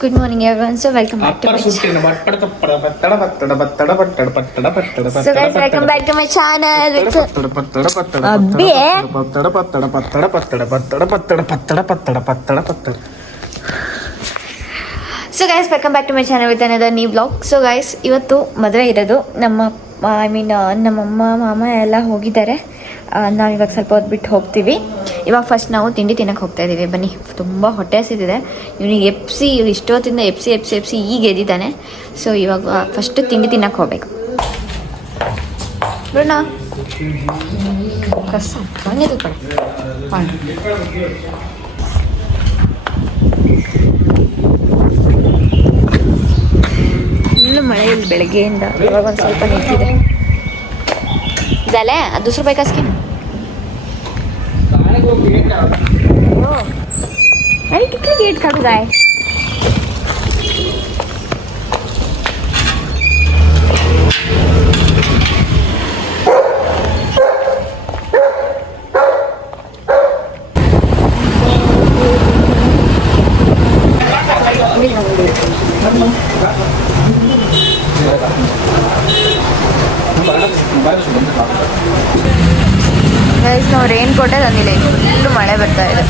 good morning everyone. So welcome back to my channel. So guys, welcome back to my channel. So guys, welcome back to my channel with another new vlog. So guys, ಇವತ್ತು ಮದುವೆ ಇರೋದು ನಮ್ಮಮ್ಮ ಮಾಮ ಎಲ್ಲ ಹೋಗಿದ್ದಾರೆ. ನಾವು ಇವಾಗ ಸ್ವಲ್ಪ ಹೊತ್ತು ಬಿಟ್ಟು ಹೋಗ್ತೀವಿ. ಇವಾಗ ಫಸ್ಟ್ ನಾವು ತಿಂಡಿ ತಿನ್ನಕ್ಕೆ ಹೋಗ್ತಾ ಇದ್ದೀವಿ. ಬನ್ನಿ, ತುಂಬ ಹೊಟ್ಟೆ ಹಸಿದಿದೆ. ಇವನಿಗೆ ಎಪ್ಸಿ ಇಷ್ಟೊತ್ತಿಂದ ಎಪ್ಸಿ ಈಗ ಎದ್ದಿದ್ದಾನೆ. ಸೊ ಇವಾಗ ಫಸ್ಟ್ ತಿಂಡಿ ತಿನ್ನಕ್ಕೆ ಹೋಗ್ಬೇಕು. ಬಿಡೋಣ ಕಸ ಬಂದಿದ್ದು ಕಡೆ ಫುಲ್ಲು ಮಳೆ ಇಲ್ಲಿ ಬೆಳಗ್ಗೆಯಿಂದ. ಇವಾಗ ಒಂದು ಸ್ವಲ್ಪ ನಿಂತಿದೆ. झाले 2 रुपये का स्किन अरे कितने गेट खा रहा है. ಗೈಸ್, ನಾವು ರೈನ್ ಕೋಟೇ ತಂದಿಲ್ಲ. ಫುಲ್ಲು ಮಳೆ ಬರ್ತಾ ಇದೆ.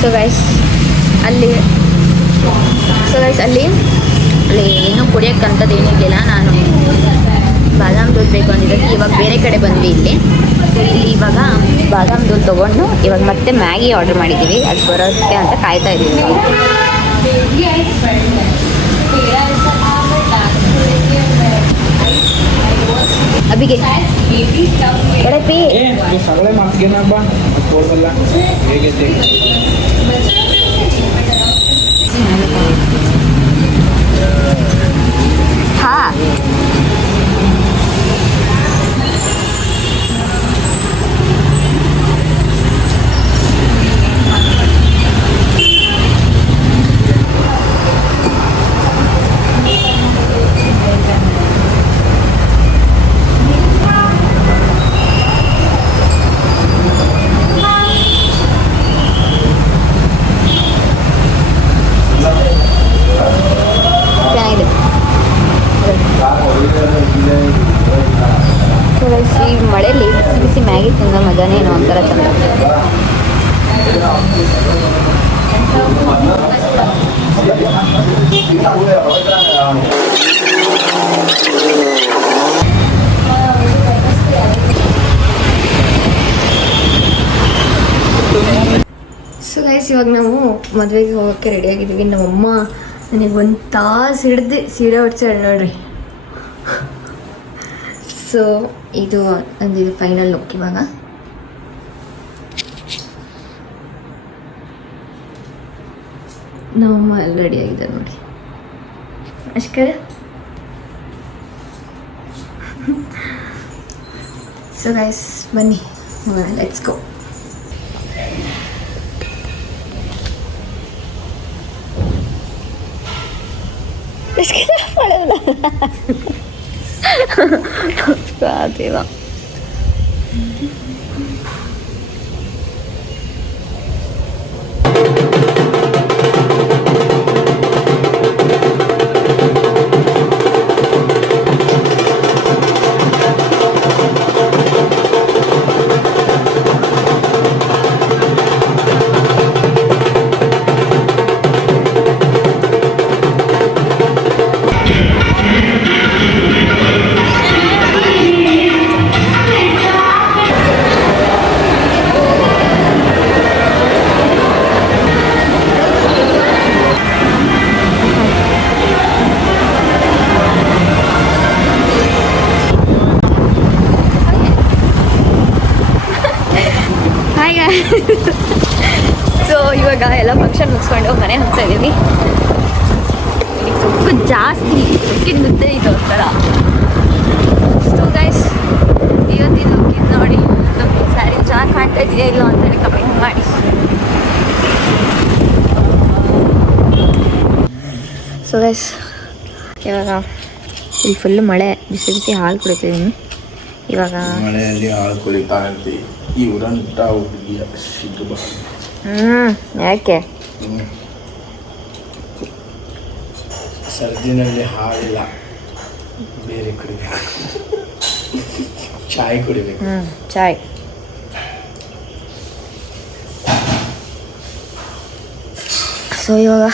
ಸೊ ಗೈಸ್ ಅಲ್ಲಿ ಏನು ಕುಡಿಯೋಕ್ಕಂಥದ್ದು ಏನಿರಲಿಲ್ಲ. ನಾನು ಬಾದಾಮ್ ದೂದ್ ಬೇಕು ಅಂದಿದ್ದಕ್ಕೆ ಇವಾಗ ಬೇರೆ ಕಡೆ ಬಂದ್ವಿ. ಇಲ್ಲಿ ಇವಾಗ ಬಾದಾಮ್ ದೂದ್ ತೊಗೊಂಡು ಇವಾಗ ಮತ್ತೆ ಮ್ಯಾಗಿ ಆರ್ಡರ್ ಮಾಡಿದ್ದೀವಿ. ಅದು ಬರೋಕ್ಕೆ ಅಂತ ಕಾಯ್ತಾ ಇದ್ದೀವಿ. ಅಬಿಗೆ ಬರಪ್ಪಿ ಸಗಳೆ ಮಾತಿಗೆನಬ್ಬ ತೋರ್ಸಲ್ಲ ಹೇಗೆ ಹಾ. ಈ ಮಳೆಯಲ್ಲಿ ಬಿಸಿ ಬಿಸಿ ಮ್ಯಾಗಿ ತಿನ್ನೋ ಮಜಾನೇ ಏನೋ ಒಂಥರ ಚಂದ. ಸೊ ಗೈಸ್, ಇವಾಗ ನಾವು ಮದುವೆಗೆ ಹೋಗೋಕ್ಕೆ ರೆಡಿಯಾಗಿದ್ದೀವಿ. ನಮ್ಮಮ್ಮ ನನಗೆ ಒಂದು ತಾಸು ಹಿಡ್ದು ಸೀರೆ ಹೊಡ್ಸಾಳೆ ನೋಡ್ರಿ. ಸೊ ಇದು ನಂದಿದು ಫೈನಲ್ ಲುಕ್. ಇವಾಗ ನಮ್ಮಮ್ಮ ಎಲ್ಲ ರೆಡಿ ಆಗಿದೆ ನೋಡಿ. ಅಷ್ಕರ ಸೊ ಗೈಸ್, ಬನ್ನಿ ಲೆಟ್ಸ್ ಗೋ. ದೇವ ಸೊ ಇವಾಗ ಎಲ್ಲ ಫಂಕ್ಷನ್ ಮುಗಿಸ್ಕೊಂಡು ಮನೆ ಹೋಗ್ತಾ ಇದ್ದೀವಿ. ಸ್ವಲ್ಪ ಜಾಸ್ತಿ ಸೊಕ್ಕಿನ ಮುದ್ದೆ ಇದು ಒಂಥರ. ಸೊ ಗೈಸ್, ಇವತ್ತಿನ ಲುಕ್ ಇದು ನೋಡಿ. ಸ್ಯಾರಿ ಚೆನ್ನಾಗಿ ಕಾಣ್ತಾ ಇದೆಯಾ ಇಲ್ಲ ಅಂತೇಳಿ ಕಮೆಂಟ್ ಮಾಡಿ. ಸೊ ಗೈಸ್, ಇವಾಗ ಇಲ್ಲಿ ಫುಲ್ಲು ಮಳೆ, ಬಿಸಿ ಬಿಸಿ ಹಾಲು ಕುಡಿತಿದ್ದೀನಿ. ಇವಾಗ ಮಳೆಯಲ್ಲಿ ಹಾಲು ಕುಡಿತಾ ಇರ್ತೀವಿ. ಇವರಂತ ಹುಡುಗಿಯ ಯಾಕೆ ಸರ್ದಿನಲ್ಲಿ ಹಾಲಿಲ್ಲ, ಬೇರೆ ಕುಡಿಬೇಕು, ಚಾಯ್ ಕುಡಿಬೇಕು. ಚಾಯ್. ಸೊ ಇವಾಗ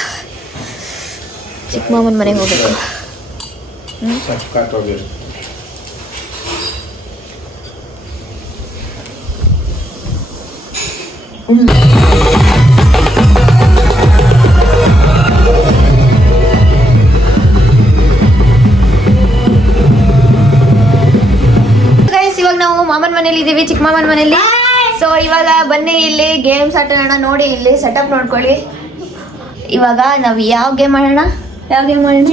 ಚಿಕ್ಕ ಮಾಮನ ಮನೆಗೆ ಹೋಗ್ಬೇಕು. ಸಕ್ಕತ್ತೋಗಿರುತ್ತೆ. ಇವಾಗ ನಾವು ಮಾಮನ ಮನೇಲಿ ಇದೀವಿ, ಚಿಕ್ಕ ಮಾಮನ ಮನೇಲಿ. ಸೊ ಇವಾಗ ಬನ್ನಿ ಇಲ್ಲಿ ಗೇಮ್ಸ್ ಆಟೋಣ. ನೋಡಿ ಇಲ್ಲಿ ಸೆಟಪ್ ನೋಡ್ಕೊಳ್ಳಿ. ಇವಾಗ ನಾವು ಯಾವ ಗೇಮ್ ಆಡೋಣ? ಯಾವ ಗೇಮ್ ಆಡೋಣ?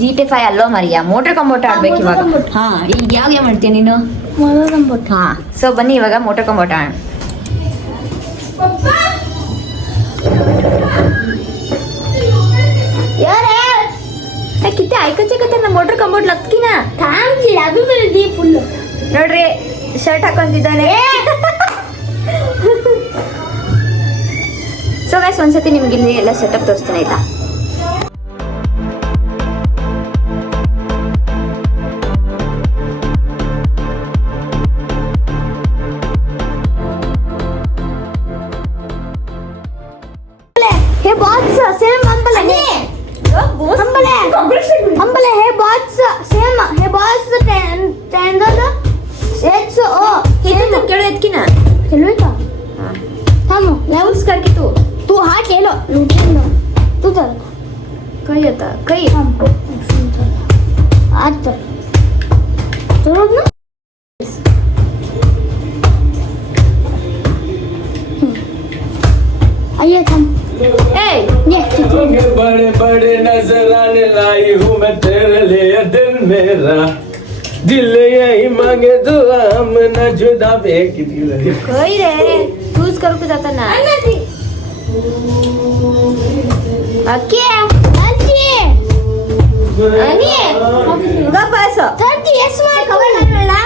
GTA 5 ಅಲ್ವಾ ಮರಿಯ, ಮೋಟರ್ ಕಂಬೋಟ್ ಆಡ್ಬೇಕು ಇವಾಗ. ಹಾ, ಈಗ ಯಾವ ಗೇಮ್ ಆಡ್ತೀಯ ನೀನು? ಮೋಟರ್ ಕಂಬೋಟ್. ಹಾ, ಸೊ ಬನ್ನಿ ಇವಾಗ ಮೋಟರ್ ಕಂಬೋಟ್ ಆಡೋಣ. ಕಿತ್ತೆ ಆಯ್ಕಚ್ಚಕತ್ತ ನಮ್ಮ ಮೋಟರ್ ಕಂಬೋಟ್ ಲಕ್ಕಿನ ಅದು ಫುಲ್ ನೋಡ್ರಿ ಶರ್ಟ್ ಹಾಕೊಂತಿದ್ದಾನೆ. ಸೊ ಗೈಸ್ ಒಂದ್ಸತಿ ನಿಮ್ಗೆ ಇಲ್ಲಿ ಎಲ್ಲ ಸೆಟಪ್ ತೋರಿಸ್ತೀನಿ ಆಯ್ತಾ. कई आज आइए हम बड़े बड़े नजराने लाई हूँ मैं तेरे लिए दिल मेरा, दिल यही मांगे दुआ हम न जुदा फेंक दिल कोई रे चूज करो कुछ आता ना ओके आणि गप असं 30 वाय कवर लागला.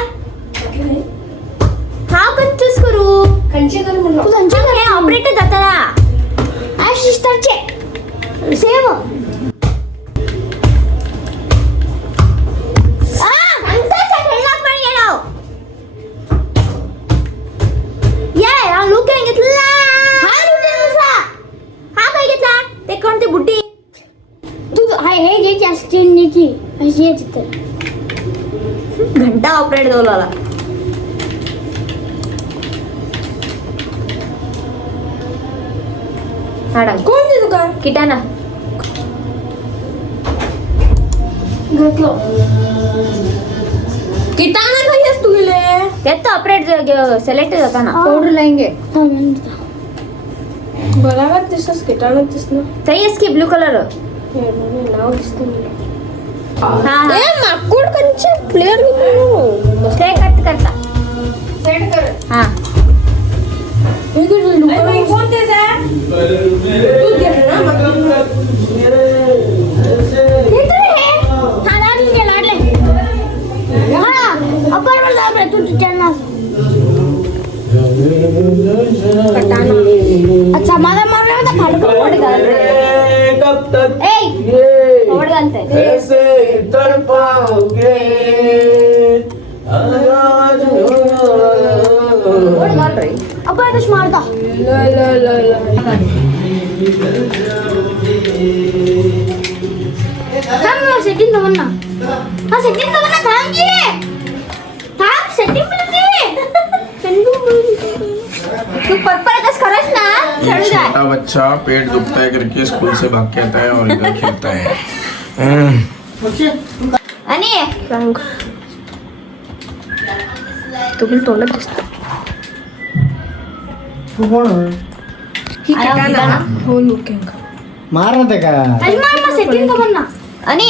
हा पण चूज करू कंचे कर म्हणलं तू कंचे कर ऑपरेटर जाताना आ सिस्टरचे सेव आ अंतर खेळला पण गेलो ये हा लुक घेतला. हा लुक कसा हा काय घेतला ते कोणते बुड्डी हे घे जास्त की अशी तिथं घंटा ऑपरेट दोलाला मॅडम कोणते दुकान किटाना घेतलो किटाना काही असतो गेले त्यात ऑपरेट सिलेक्ट जाता ना पावडर लाएंगे बराबर दिसस किटाना दिसना सही इसकी ब्लू कलर नाव दिसते हां ए माकुड कंचे प्लेयर बसले कट करता सेट कर हां हे कर लुक भाई फोन दे जा तू दे ना किधर है हां लाडले हां अपर वाला बे तू चलना कटाना अच्छा मारा मार रहा था फाड़ पड़ गया कब तक ए पड़ गलते ऐसे तड़पाओगे आज पड़ गल रही अब कुछ मारता ला ला ला ला हम सेटिंग करना हां सेटिंग करना थाम की थाम सेटिंग मिलती तू पर्पल कस करस ना छोटा बच्चा पेट दुखता है करके स्कूल से भाग के आता है और इधर खेलता है. आणि सांग तुम्ही तोंडात दिसता तू कोण ही किटाना हो लुक मार ते का आज मार सेटिंग कर ना आणि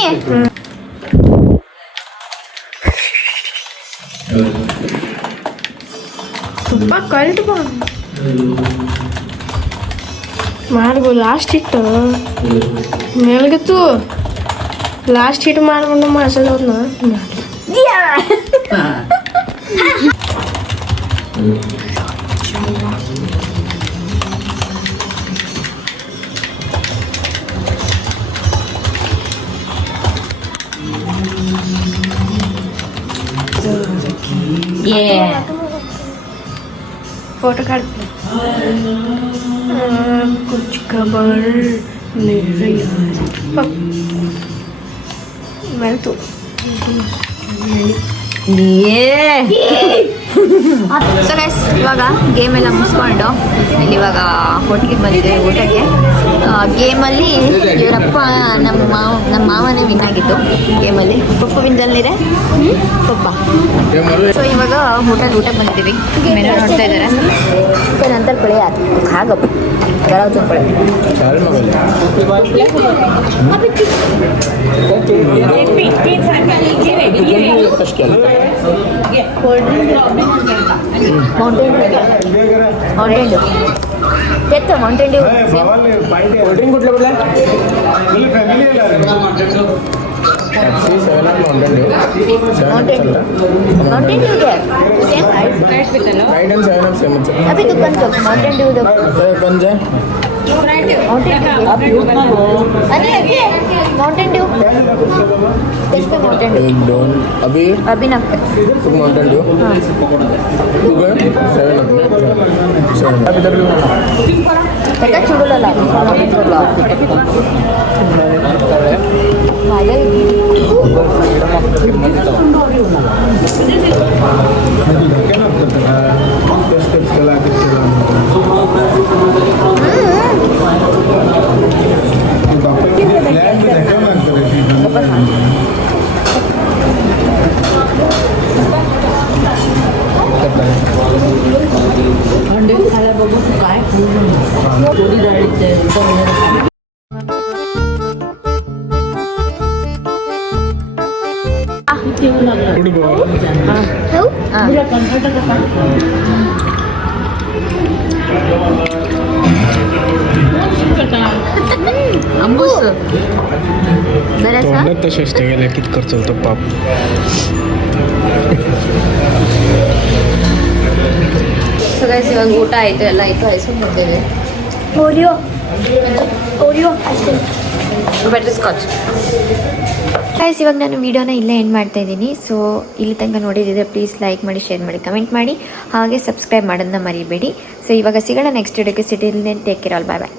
ತುಂಬಾ ಕಲ್ಟ್ ಬಾ ಮಾಡ್ಬೋ ಲಾಸ್ಟ್ ಹಿಟ್ ಮೇಲ್ಗತ್ತು ಲಾಸ್ಟ್ ಹಿಟ್ ಮಾಡ್ಕೊಂಡು ಮಾಡ್ಸೋದವ್ರನ್ನ फोटो काढते कुछ खबर मेरे यार मैं तो ಸೊ ಗೈಸ್ ಇವಾಗ ಗೇಮ್ ಎಲ್ಲ ಮುಗಿಸ್ಕೊಂಡು ಇಲ್ಲಿ ಇವಾಗ ಹೋಟ್ಲಿಗೆ ಬಂದಿದ್ದೇವೆ ಊಟಕ್ಕೆ. ಗೇಮಲ್ಲಿ ಇವರಪ್ಪ ನಮ್ಮ ಮಾವನೇ ವಿನ್ ಆಗಿದ್ದು ಗೇಮಲ್ಲಿ. ಪಪ್ಪ ವಿನ್ದಲ್ಲಿದೆ ಪಪ್ಪ. ಸೊ ಇವಾಗ ಹೋಟೆಲ್ ಊಟಕ್ಕೆ ಬಂದಿದ್ದೀವಿ. ಮೆನು ನೋಡ್ತಾ ಇದ್ದಾರೆ. ಸೊ ನಂತರ ಪಳೆ ಆಗಪ್ಪ ಗರಾವ್ ಪಳೆ माउंटेन ड्यू तेच माउंटेन ड्यू कोल्ड्रिंक कुठलं कुठलं माउंटेन ड्यू क्या राइट एंड 7 अप सेम अभी दुकान तो माउंटेन ड्यू दो पंजा माउंटेन ड्यू टेस्ट पे माउंटेन ड्यू एक दोन अभी ना तू माउंटेन ड्यू तू गए 7 अप अभी तक त्याचा चुडूला अंबूस तोंडात तसेच गेले कितकर चलतो पाप ಸೊ ಗೈಸ್ ಇವಾಗ ಊಟ ಆಯಿತು ಎಲ್ಲ ಆಯಿತು ಐಸ್ ಕ್ರೀಮ್ ಕೊಡ್ತೇವೆ ಓರಿಯೋ ಬಟರ್ ಸ್ಕಾಚ್. ಗೈಸ್ ಇವಾಗ ನಾನು ವಿಡಿಯೋನ ಇಲ್ಲೇ ಎಂಡ್ ಮಾಡ್ತಾ ಇದ್ದೀನಿ. ಸೊ ಇಲ್ಲಿ ತನಕ ನೋಡಿದ್ರೆ ಪ್ಲೀಸ್ ಲೈಕ್ ಮಾಡಿ, ಶೇರ್ ಮಾಡಿ, ಕಮೆಂಟ್ ಮಾಡಿ, ಹಾಗೆ ಸಬ್ಸ್ಕ್ರೈಬ್ ಮಾಡೋದನ್ನ ಮರಿಬೇಡಿ. ಸೊ ಇವಾಗ ಸಿಗೋಣ ನೆಕ್ಸ್ಟ್ ವಿಡಿಯೋಗೆ. ಸಿಟಿಲ್ ಟೇಕ್ ಕೇರ್ ಆಲ್, ಬಾಯ್ ಬಾಯ್.